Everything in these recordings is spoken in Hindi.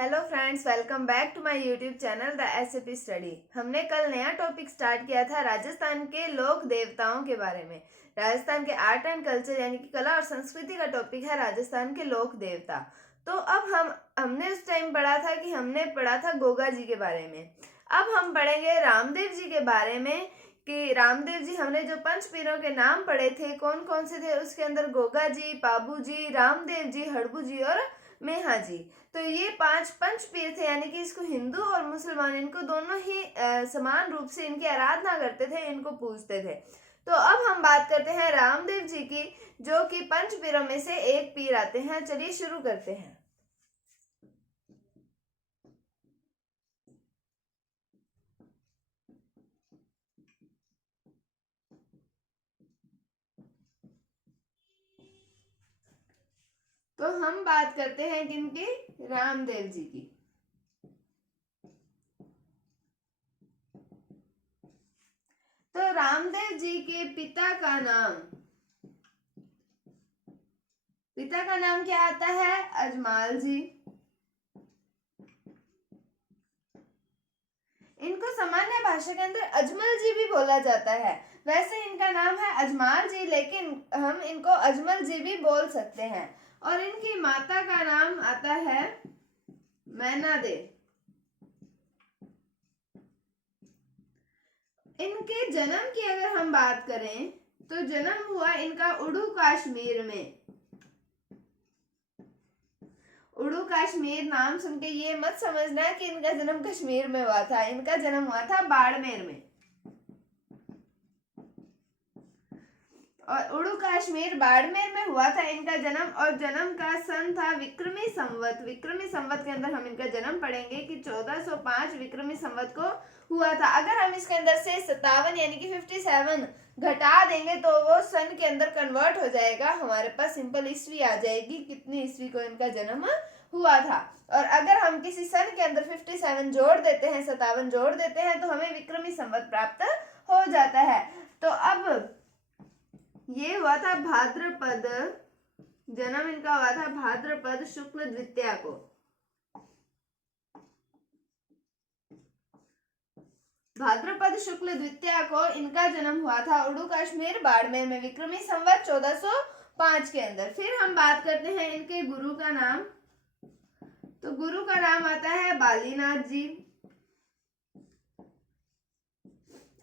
Hello friends, welcome back to my YouTube channel the SAP study. हमने कल नया टॉपिक स्टार्ट किया था राजस्थान के लोक देवताओं के बारे में। राजस्थान के आर्ट एंड कल्चर यानी कि कला और संस्कृति का टॉपिक है राजस्थान के लोक देवता। तो अब हमने उस टाइम पढ़ा था कि हमने पढ़ा था गोगा जी के बारे में। अब हम पढ़ेंगे रामदेव जी के बारे में कि रामदेव जी, हमने जो पंच पीरों के नाम पढ़े थे कौन कौन से थे, उसके अंदर गोगा जी, पाबू जी, रामदेव जी, हड़बू जी और मेहा जी। तो ये पांच पंच पीर थे, यानी कि इसको हिंदू और मुसलमान इनको दोनों ही समान रूप से इनकी आराधना करते थे, इनको पूजते थे। तो अब हम बात करते हैं रामदेव जी की, जो कि पंच पीरों में से एक पीर आते हैं। चलिए शुरू करते हैं। तो हम बात करते हैं किनकी? रामदेव जी की। तो रामदेव जी के पिता का नाम क्या आता है? अजमाल जी। इनको सामान्य भाषा के अंदर अजमल जी भी बोला जाता है। वैसे इनका नाम है अजमाल जी, लेकिन हम इनको अजमल जी भी बोल सकते हैं। और इनकी माता का नाम आता है मैना दे। इनके जन्म की अगर हम बात करें तो जन्म हुआ इनका उड़ू कश्मीर में। उड़ू कश्मीर नाम सुन के ये मत समझना कि इनका जन्म कश्मीर में हुआ था। इनका जन्म हुआ था बाड़मेर में। और उड़ू कश्मीर बाड़मेर में हुआ था इनका जन्म। और जन्म का सन था विक्रमी संवत। विक्रमी संवत के अंदर हम इनका जन्म पढ़ेंगे कि 1405 विक्रमी संवत को हुआ था। अगर हम इसके अंदर से 57 यानी कि 57 घटा देंगे तो वो सन के अंदर कन्वर्ट हो जाएगा, हमारे पास सिंपल ईस्वी आ जाएगी, कितनी ईस्वी को इनका जन्म हुआ था। और अगर हम किसी सन के अंदर 57 जोड़ देते हैं, 57 जोड़ देते हैं, तो हमें विक्रमी संवत प्राप्त हो जाता है। तो अब ये हुआ था भाद्रपद, जन्म इनका हुआ था भाद्रपद शुक्ल द्वितीया को। भाद्रपद शुक्ल द्वितीया को इनका जन्म हुआ था उड़ू कश्मीर बाड़मेर में विक्रमी संवत 1405 के अंदर। फिर हम बात करते हैं इनके गुरु का नाम। तो गुरु का नाम आता है बालीनाथ जी।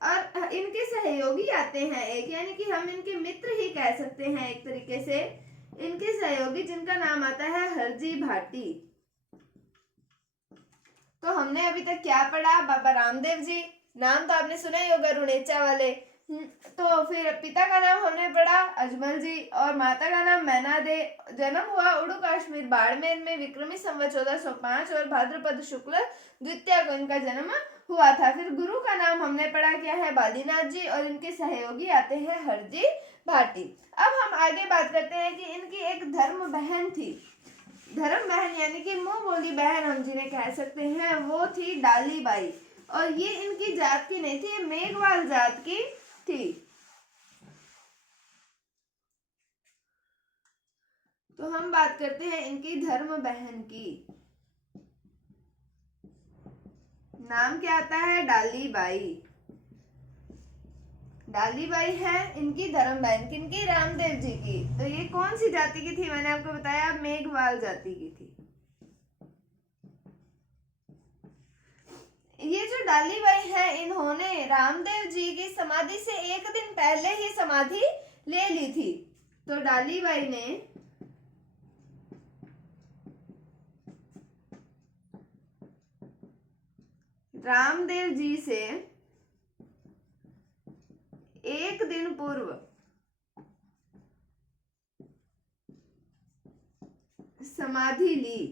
और इनके सहयोगी आते हैं एक, यानी कि हम इनके मित्र ही कह सकते हैं एक तरीके से, इनके सहयोगी जिनका नाम आता है हरजी भाटी। तो हमने अभी तक क्या पढ़ा? बाबा रामदेव जी, नाम तो आपने सुना ही होगा, रुणेचा वाले। तो फिर पिता का नाम हमने पढ़ा अजमल जी और माता का नाम मैना दे। जन्म हुआ उड़ू कश्मीर बाड़मेर में विक्रमी संवत 1405 और भाद्रपद शुक्ल द्वितीया को इनका जन्म हुआ था। फिर गुरु का नाम हमने पढ़ा क्या है? बालीनाथ जी। और इनके सहयोगी आते हैं हरजी भाटी। अब हम आगे बात करते हैं कि इनकी एक धर्म बहन थी। धर्म बहन यानी कि मुंह बोली बहन हम जिन्हें कह सकते हैं, वो थी डाली बाई। और ये इनकी जात की नहीं थी, मेघवाल जात की थी। तो हम बात करते हैं इनकी धर्म बहन की। नाम क्या आता है? डाली बाई। डाली बाई है इनकी धर्म बहन। किनकी? रामदेव जी की। तो ये कौन सी जाति की थी? मैंने आपको बताया मेघवाल जाति की थी। ये जो डाली बाई है, इन्होंने रामदेव जी की समाधि से एक दिन पहले ही समाधि ले ली थी। तो डाली बाई ने रामदेव जी से एक दिन पूर्व समाधि ली।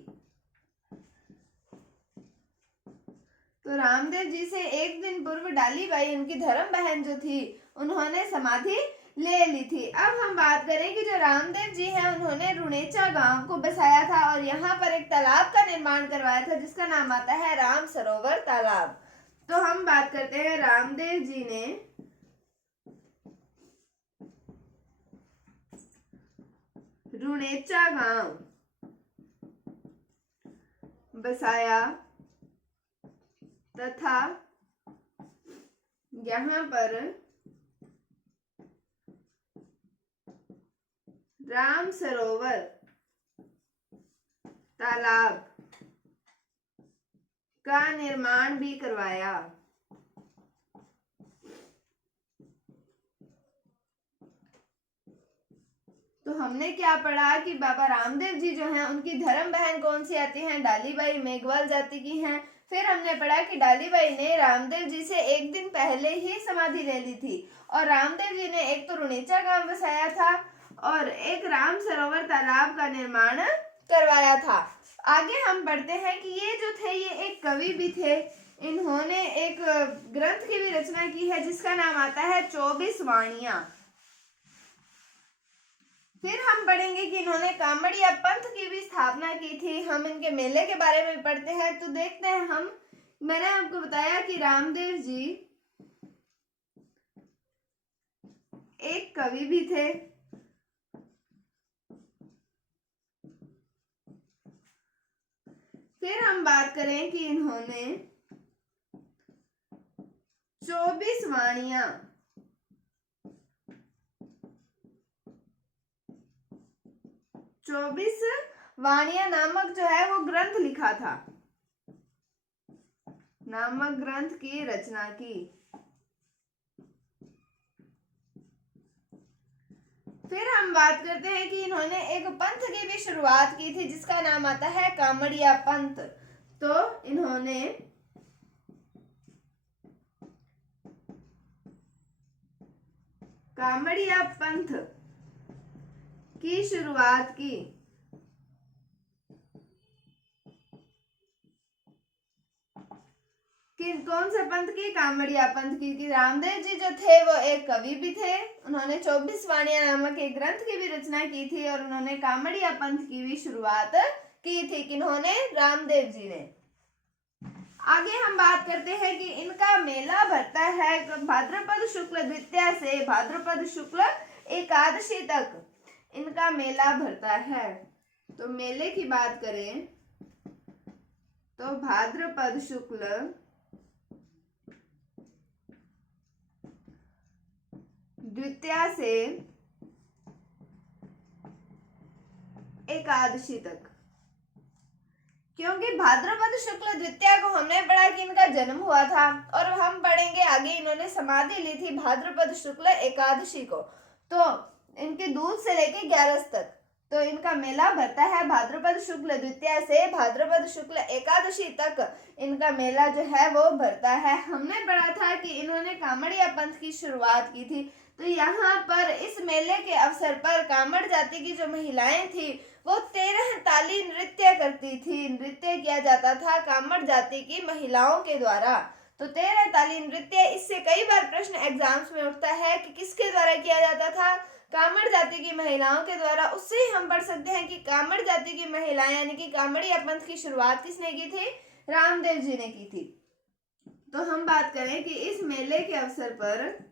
तो रामदेव जी से एक दिन पूर्व डाली बाई, उनकी धर्म बहन जो थी, उन्होंने समाधि ले ली थी। अब हम बात करें कि जो रामदेव जी हैं, उन्होंने रुणेचा गांव को बसाया था और यहाँ पर एक तालाब का निर्माण करवाया था जिसका नाम आता है राम सरोवर तालाब। तो हम बात करते हैं रामदेव जी ने रुणेचा गांव बसाया तथा यहाँ पर राम सरोवर तालाब का निर्माण भी करवाया। तो हमने क्या पढ़ा कि बाबा रामदेव जी जो हैं उनकी धर्म बहन कौन सी आती हैं, डालीबाई मेघवाल जाति की हैं। फिर हमने पढ़ा कि डालीबाई ने रामदेव जी से एक दिन पहले ही समाधि ले ली थी और रामदेव जी ने एक तो रुणीचा गांव बसाया था और एक राम सरोवर तालाब का निर्माण करवाया था। आगे हम पढ़ते हैं कि ये जो थे ये एक कवि भी थे। इन्होंने एक ग्रंथ की भी रचना की है जिसका नाम आता है 24 वाणियां। फिर हम पढ़ेंगे कि इन्होंने कामड़िया पंथ की भी स्थापना की थी। हम इनके मेले के बारे में पढ़ते हैं। तो देखते हैं हम, मैंने आपको बताया कि रामदेव जी एक कवि भी थे। फिर हम बात करें कि इन्होंने 24 वाणियां 24 वाणियां नामक जो है वो ग्रंथ लिखा था, नामक ग्रंथ की रचना की। फिर हम बात करते हैं कि इन्होंने एक पंथ की भी शुरुआत की थी जिसका नाम आता है कामड़िया पंथ। तो इन्होंने कामड़िया पंथ की शुरुआत की। कौन से पंथ की? कामड़िया पंथ की। कि रामदेव जी जो थे वो एक कवि भी थे। उन्होंने 24 वाणियां नामक एक ग्रंथ की भी रचना की थी और उन्होंने कामड़िया पंथ की भी शुरुआत की थी। किन्होंने? रामदेव जी ने। आगे हम बात करते हैं कि इनका मेला भरता है भाद्रपद शुक्ल द्वितीया से भाद्रपद शुक्ल एकादशी तक इनका मेला भरता है। तो मेले की बात करें तो भाद्रपद शुक्ल द्वितीया से एकादशी तक। क्योंकि भाद्रपद शुक्ल द्वितीया को हमने पढ़ा कि इनका जन्म हुआ था और हम पढ़ेंगे आगे इन्होंने समाधि ली थी भाद्रपद शुक्ल एकादशी को। तो इनके दूध से लेके 11 तक तो इनका मेला भरता है भाद्रपद शुक्ल द्वितीया से भाद्रपद शुक्ल एकादशी तक इनका मेला जो है वो भरता है। हमने पढ़ा था कि इन्होंने कामड़िया पंथ की शुरुआत की थी। तो यहाँ पर इस मेले के अवसर पर कामड़ जाति की जो महिलाएं थी वो 13 ताली नृत्य करती थी। नृत्य किया जाता था कामड़ जाति की महिलाओं के द्वारा। तो 13 ताली नृत्य, इससे कई बार प्रश्न एग्जाम्स में उठता है कि किसके द्वारा किया जाता था? कामड़ जाति की महिलाओं के द्वारा। उससे ही हम पढ़ सकते हैं कि कामड़ जाति की महिलाएं यानी कि कामड़िया पंथ की शुरुआत किसने की थी? रामदेव जी ने की थी। तो हम बात करें कि इस मेले के अवसर पर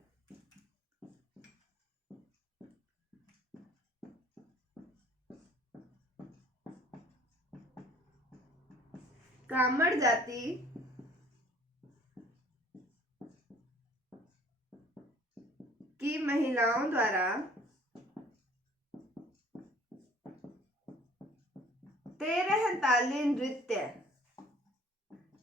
कामड़ जाति की महिलाओं द्वारा 13 ताली नृत्य,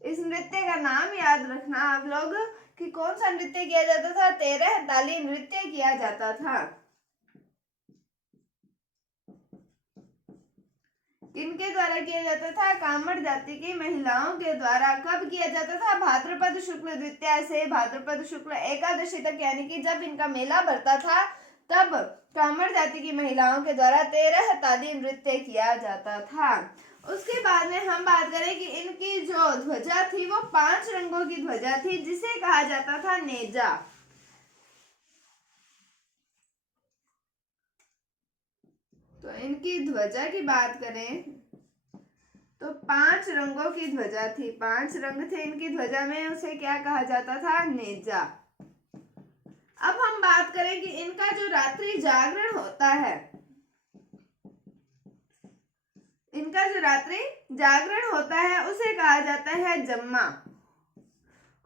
इस नृत्य का नाम याद रखना आप लोग कि कौन सा नृत्य किया जाता था? 13 ताली नृत्य किया जाता था। किनके द्वारा किया जाता था? कामड़ जाति की महिलाओं के द्वारा। कब किया जाता था? भाद्रपद शुक्ल द्वितीया से भाद्रपद शुक्ल एकादशी तक, यानी कि जब इनका मेला भरता था तब कामड़ जाति की महिलाओं के द्वारा 13 ताली नृत्य किया जाता था। उसके बाद में हम बात करें कि इनकी जो ध्वजा थी वो 5 रंगों की ध्वजा थी जिसे कहा जाता था नेजा। तो इनकी ध्वजा की बात करें तो 5 रंगों की ध्वजा थी, 5 रंग थे इनकी ध्वजा में, उसे क्या कहा जाता था? नेजा। अब हम बात करें कि इनका जो रात्रि जागरण होता है, इनका जो रात्रि जागरण होता है उसे कहा जाता है जम्मा।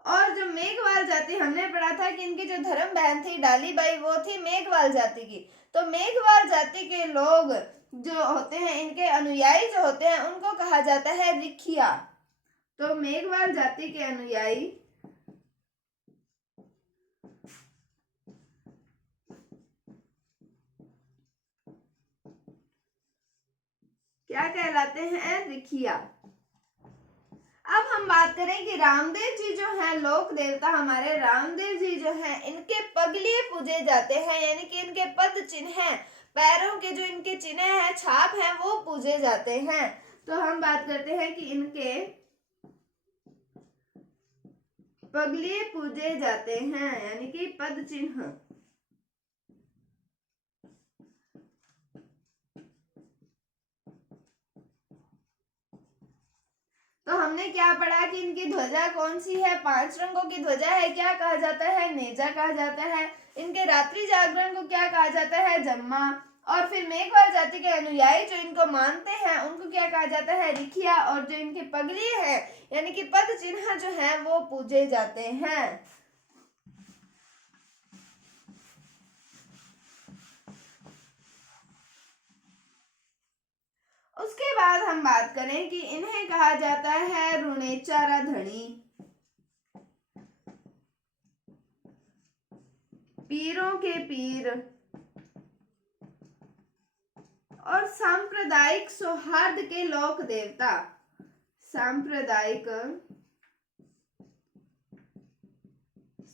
और जो मेघवाल जाति, हमने पढ़ा था कि इनकी जो धर्म बहन थी डालीबाई वो थी मेघवाल जाति की। तो मेघवाल जाति के लोग जो होते हैं, इनके अनुयायी जो होते हैं, उनको कहा जाता है रिखिया। तो मेघवाल जाति के अनुयायी क्या कहलाते हैं? रिखिया। अब हम बात करें कि रामदेव जी जो हैं, लोक देवता हमारे रामदेव जी जो हैं, इनके पगलिए पूजे जाते हैं, यानी कि इनके पद चिन्ह हैं, पैरों के जो इनके चिन्ह हैं, छाप हैं, वो पूजे जाते हैं। तो हम बात करते हैं कि इनके पगलिए पूजे जाते हैं, यानी कि पद चिन्ह। तो हमने क्या पढ़ा कि इनकी ध्वजा कौन सी है? 5 रंगों की ध्वजा है, क्या कहा जाता है? नेजा कहा जाता है। इनके रात्रि जागरण को क्या कहा जाता है? जम्मा। और फिर मेघवाल जाति के अनुयायी जो इनको मानते हैं उनको क्या कहा जाता है? रिखिया। और जो इनके पगली है यानी कि पद चिन्ह जो है वो पूजे जाते हैं। उसके बाद हम बात करें कि इन्हें कहा जाता है रुणेचारा धणी, पीरों के पीर और सांप्रदायिक सौहार्द के लोक देवता। सांप्रदायिक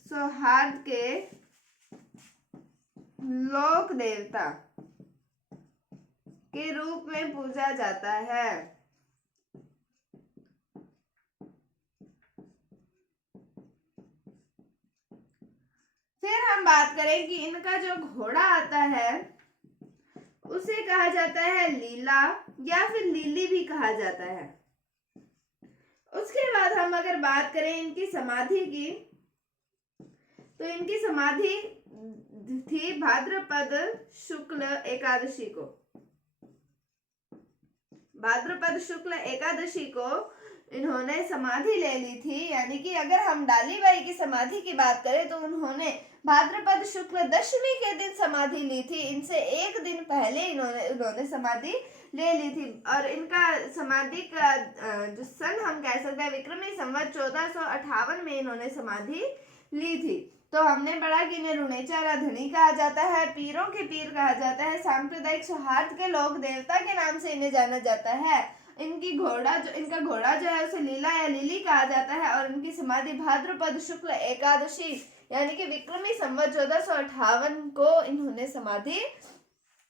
सौहार्द के लोक देवता के रूप में पूजा जाता है। फिर हम बात करें कि इनका जो घोड़ा आता है उसे कहा जाता है लीला या फिर लीली भी कहा जाता है। उसके बाद हम अगर बात करें इनकी समाधि की, तो इनकी समाधि थी भाद्रपद शुक्ल एकादशी को। भाद्रपद शुक्ल एकादशी को इन्होंने समाधि ले ली थी, यानी कि अगर हम डालीबाई की समाधि की बात करें तो उन्होंने भाद्रपद शुक्ल दशमी के दिन समाधि ली थी। इनसे एक दिन पहले इन्होंने समाधि ले ली थी। और इनका समाधि का जो सन हम कह सकते हैं विक्रमी संवत 1458 में इन्होंने समाधि ली थी। तो हमने पढ़ा कि इन्हें रुणेचारा धनी कहा जाता है, पीरों के पीर कहा जाता है, सांप्रदायिक सौहार्द के लोक देवता के नाम से इन्हें जाना जाता है। इनका घोड़ा जो है उसे लीला या लिली कहा जाता है। और इनकी समाधि भाद्रपद शुक्ल एकादशी यानी कि विक्रमी संवत 1458 को इन्होंने समाधि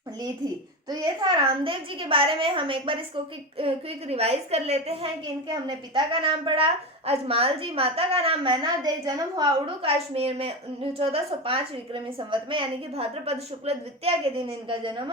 ली थी। तो ये था रामदेव जी के बारे में। हम एक बार इसको क्विक रिवाइज कर लेते हैं कि इनके हमने पिता का नाम पढ़ा अजमाल जी, माता का नाम मैना दे, जन्म हुआ उड़ू कश्मीर में 1405 विक्रमी संवत में, यानी कि भाद्रपद शुक्ल द्वितीया के दिन इनका जन्म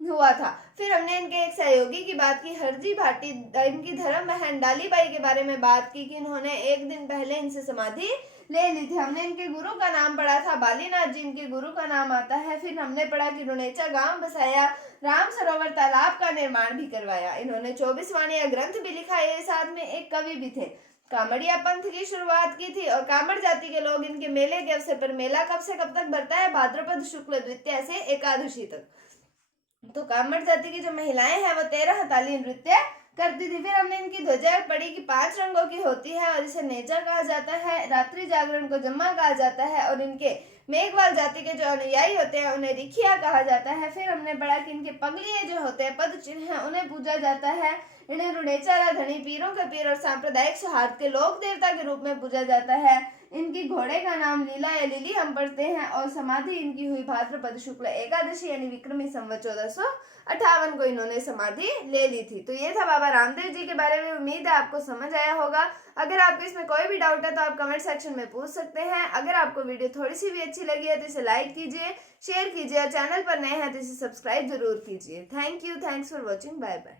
हुआ था। फिर हमने इनके एक सहयोगी की बात की हरजी भाटी, इनकी धर्म बहन डालीबाई के बारे में बात की कि इन्होंने एक दिन पहले इनसे समाधि ले ली थी। हमने इनके गुरु का नाम पढ़ा था बालीनाथ जी, इनके गुरु का नाम आता है। फिर हमने पढ़ा कि रुणेचा गांव बसाया, राम सरोवर तालाब का निर्माण भी करवाया। इन्होंने 24 वाणियां ग्रंथ भी लिखा, ये साथ में एक कवि भी थे। कामड़िया पंथ की शुरुआत की थी और कामड़ जाति के लोग इनके मेले के अवसर पर, मेला कब से कब तक बढ़ता है? भाद्रपद शुक्ल द्वितीया से एकादशी तक। तो कामड़ जाति की जो महिलाएं हैं वो 13 हथाली नृत्य करती थी। फिर हमने इनकी ध्वजा पढ़ी कि 5 रंगों की होती है और इसे नेजा कहा जाता है, रात्रि जागरण को जम्मा कहा जाता है और इनके मेघवाल जाति के जो अनुयायी होते हैं उन्हें रिखिया कहा जाता है। फिर हमने पढ़ा कि इनके पगलिए जो होते हैं पद चिन्ह हैं उन्हें पूजा जाता है। इन्हें रुणेचारा धनी, पीरों के पीर और सांप्रदायिक सौहार्द के लोक देवता के रूप में पूजा जाता है। इनकी घोड़े का नाम लीला या लिली हम पढ़ते हैं और समाधि इनकी हुई भाद्रपद शुक्ल एकादशी यानी विक्रमी संवत 1458 को इन्होंने समाधि ले ली थी। तो ये था बाबा रामदेव जी के बारे में। उम्मीद है आपको समझ आया होगा। अगर आपको इसमें कोई भी डाउट है तो आप कमेंट सेक्शन में पूछ सकते हैं। अगर आपको वीडियो थोड़ी सी भी अच्छी लगी है तो इसे लाइक कीजिए, शेयर कीजिए और चैनल पर नए हैं तो इसे सब्सक्राइब जरूर कीजिए। Thank you, thanks for watching, bye bye.